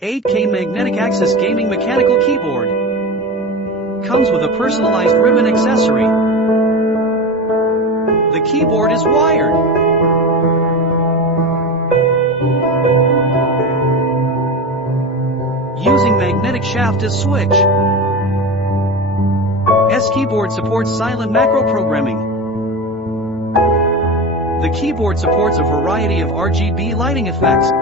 8K Magnetic Axis Gaming Mechanical Keyboard. Comes with a personalized ribbon accessory. The keyboard is wired. Using magnetic shaft as switch. S-Keyboard supports silent macro programming. The keyboard supports a variety of RGB lighting effects.